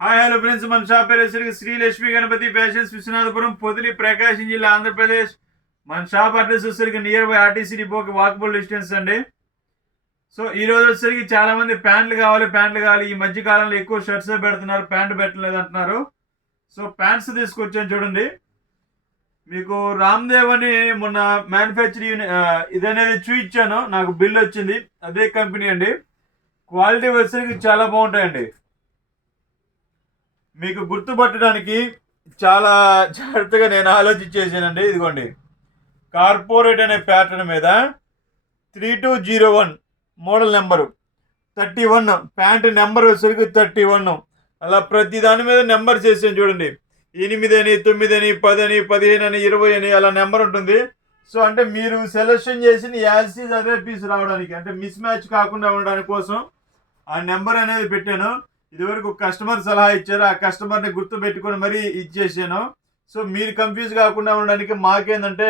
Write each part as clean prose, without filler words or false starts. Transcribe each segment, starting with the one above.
Hi hello friends, మన shop పేరు వచ్చేసరికి శ్రీ లక్ష్మీ గణపతి ఫ్యాషన్స్, విశ్వనాథపురం, పొదిలి, ప్రకాశం జిల్లా, ఆంధ్రప్రదేశ్. మన షాప్ అడ్రస్ వచ్చేసరికి నియర్ బై ఆర్టీసీ డిపోకి వాకబుల్ డిస్టెన్స్ అండి. సో ఈ రోజు వచ్చేసరికి చాలా మంది ప్యాంట్లు కావాలి. ఈ మధ్య కాలంలో ఎక్కువ షర్ట్స్ పెడుతున్నారు, ప్యాంట్ పెట్టలేదు అంటున్నారు. సో ప్యాంట్స్ తీసుకొచ్చాను చూడండి. మీకు రామ్దేవ్ అని మొన్న మ్యానుఫ్యాక్చరింగ్ ఇదనేది చూపించాను, నాకు బిల్ వచ్చింది. అదే కంపెనీ అండి. క్వాలిటీ వచ్చేసరికి చాలా బాగుంటాయండి. మీకు గుర్తుపట్టడానికి చాలా జాగ్రత్తగా నేను ఆలోచించేసానండి. ఇదిగోండి, కార్పొరేట్ అనే ప్యాటర్న్ మీద 3201 మోడల్ నెంబరు, 31 ప్యాంట్ నెంబర్ వచ్చేసరికి 31. అలా ప్రతి దాని మీద నెంబర్ చేసాను చూడండి. 8 అని, 9 అని, 10 అని, 15 అని, 20 అని అలా నెంబర్ ఉంటుంది. సో అంటే మీరు సెలెక్షన్ చేసిన యాసిస్ అదే పీస్ రావడానికి, అంటే మిస్ మ్యాచ్ కాకుండా ఉండడానికి కోసం ఆ నెంబర్ అనేది పెట్టాను. ఇదివరకు కస్టమర్ సలహా ఇచ్చారు, ఆ కస్టమర్ని గుర్తు పెట్టుకొని మరీ ఇచ్చేసాను. సో మీరు కన్ఫ్యూజ్ కాకుండా ఉండడానికి మాకేందంటే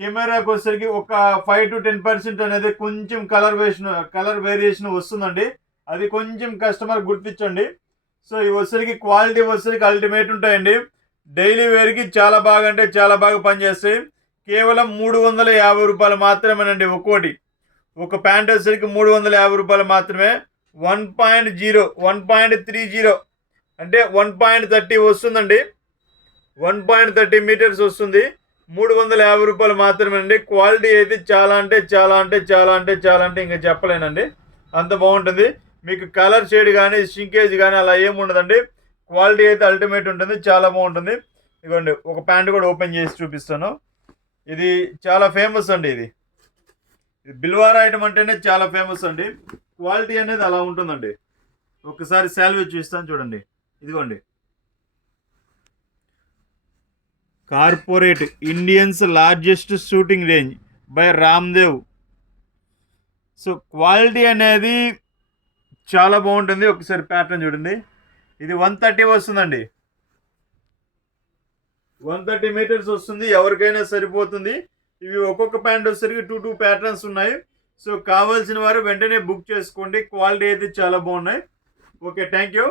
కెమెరాకి వచ్చేసరికి ఒక 5 to 10% అనేది కొంచెం కలర్ వేరియేషన్ వస్తుందండి. అది కొంచెం కస్టమర్ గుర్తించండి. సో ఇవి వచ్చేసరికి క్వాలిటీ వచ్చేసరికి అల్టిమేట్ ఉంటాయండి. డైలీ వేర్కి చాలా బాగా అంటే చాలా బాగా పనిచేస్తాయి. కేవలం 350 రూపాయలు మాత్రమేనండి ఒక్కోటి. ఒక ప్యాంట్ వచ్చేసరికి 350 రూపాయలు మాత్రమే. 1.30 అంటే 1.30 వస్తుందండి. 1.30 మీటర్స్ వస్తుంది. 350 రూపాయలు మాత్రమే అండి. క్వాలిటీ అయితే చాలా ఇంకా చెప్పలేనండి, అంత బాగుంటుంది. మీకు కలర్ షేడ్ కానీ షింకేజ్ కానీ అలా ఏముండదండి. క్వాలిటీ అయితే అల్టిమేట్ ఉంటుంది, చాలా బాగుంటుంది. ఇదిగోండి, ఒక ప్యాంట్ కూడా ఓపెన్ చేసి చూపిస్తాను. ఇది చాలా ఫేమస్ అండి. ఇది బిల్వారా ఐటమ్ అంటేనే చాలా ఫేమస్ అండి. క్వాలిటీ అనేది అలా ఉంటుందండి. ఒకసారి శాల్వేజ్ చూస్తాను చూడండి. ఇదిగోండి, corporate Indians largest shooting range by Ramdev. So quality అనేది చాలా బాగుంటుంది. ఒకసారి ప్యాటర్న్ చూడండి. ఇది 130 వస్తుందండి. 130 మీటర్స్ వస్తుంది, ఎవరికైనా సరిపోతుంది. ఇవి ఒక్కొక్క ప్యాంట్ వచ్చేసరికి 2 ప్యాటర్న్స్ ఉన్నాయి. సో కావాల్సిన వారు వెంటనే బుక్ చేసుకోండి. క్వాలిటీ అయితే చాలా బాగున్నాయి. Okay, thank you.